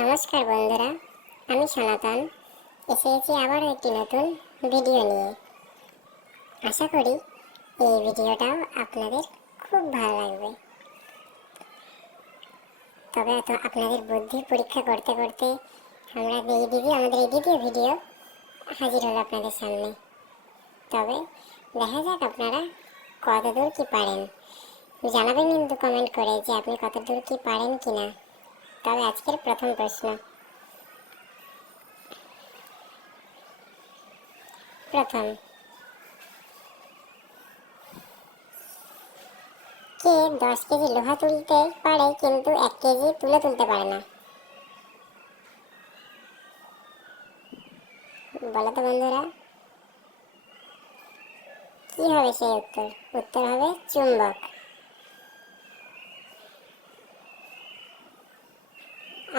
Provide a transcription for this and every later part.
নমস্কার বন্ধুরা, আমি সনাতন। এসে গেছি আবারও একটি নতুন ভিডিও নিয়ে। আশা করি এই ভিডিওটাও আপনাদের খুব ভালো লাগবে। তবে তো আপনাদের বুদ্ধির পরীক্ষা করতে করতে আমরা এই দিদি, আমাদের এই দ্বিতীয় ভিডিও হাজির হলো আপনাদের সামনে। তবে দেখা যাক আপনারা কতদূর কি পারেন। জানাবেন কিন্তু কমেন্ট করে যে আপনি কতদূর কি পারেন কি না তবে আজকের প্রথম প্রশ্ন। প্রথম। কে দশ কেজি লোহা তুলতে পারে কিন্তু এক কেজি তুলে তুলতে পারে না? বলো তো বন্ধুরা। কি হবে সেই উত্তর? উত্তর হবে চুম্বক।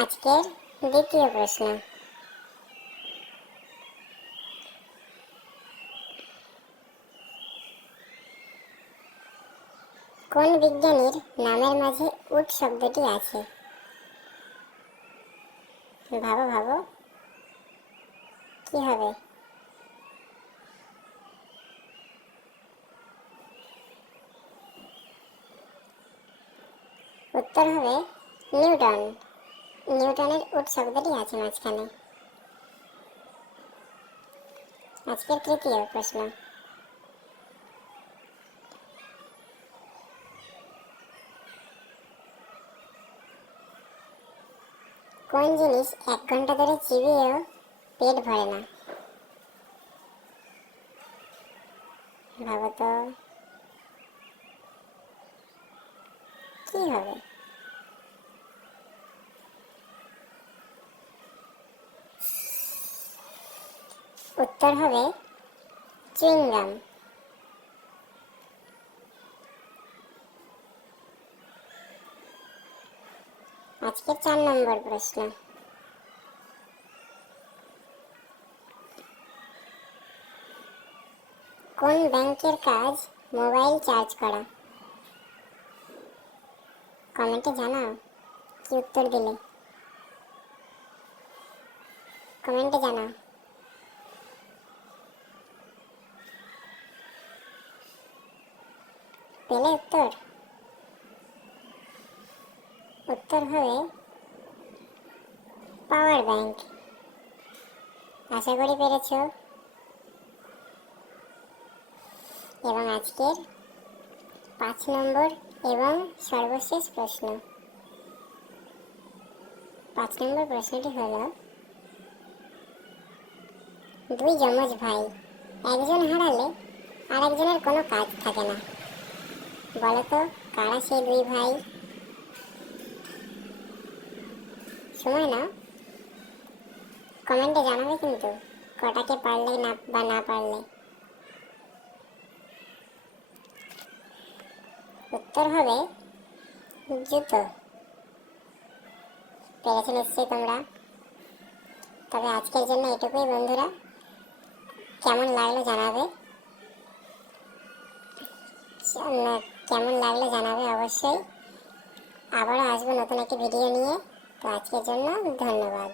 আজকের দ্বিতীয় প্রশ্ন। কোন বিজ্ঞানীর নামের মাঝে উট শব্দটি আছে? ভাবো ভাবো। কি হবে? উত্তর হবে নিউটন। নিউটনের উট শব্দটি আছে মাঝখানে। আজকের তৃতীয় প্রশ্ন। কোন জিনিস এক ঘণ্টা ধরে চিবিয়েও পেট ভরে না? ভাবো তো। কি হবে? উত্তর হবে চুইংগাম। আজকে চার নম্বর প্রশ্ন। কোন ব্যাংকের কাজ মোবাইল চার্জ করা? কমেন্টে জানাও, কি উত্তর দিলে? কমেন্টে জানাও। পেলে উত্তর? উত্তর হবে পাওয়ার ব্যাংক আশা করি পেরেছ। এবং আজকের পাঁচ নম্বর এবং সর্বশেষ প্রশ্ন। পাঁচ নম্বর প্রশ্নটি হল, দুই যমজ ভাই, একজন হারালে আরেকজনের কোনো কাজ থাকে না। বলো তো কারা সেই দুই ভাই? সময় না কমেন্টে জানাবে কিন্তু, কটাকে পারলে না, বা না পারলে। উত্তর হবে, জুতো। পেরেছ নিশ্চয়ই তোমরা? তবে আজকের জন্য এটুকুই বন্ধুরা। কেমন লাগল জানাবে? কেমন লাগলে জানাবে অবশ্যই। আবারও আসব নতুন একটি ভিডিও নিয়ে। তো আজকের জন্য ধন্যবাদ।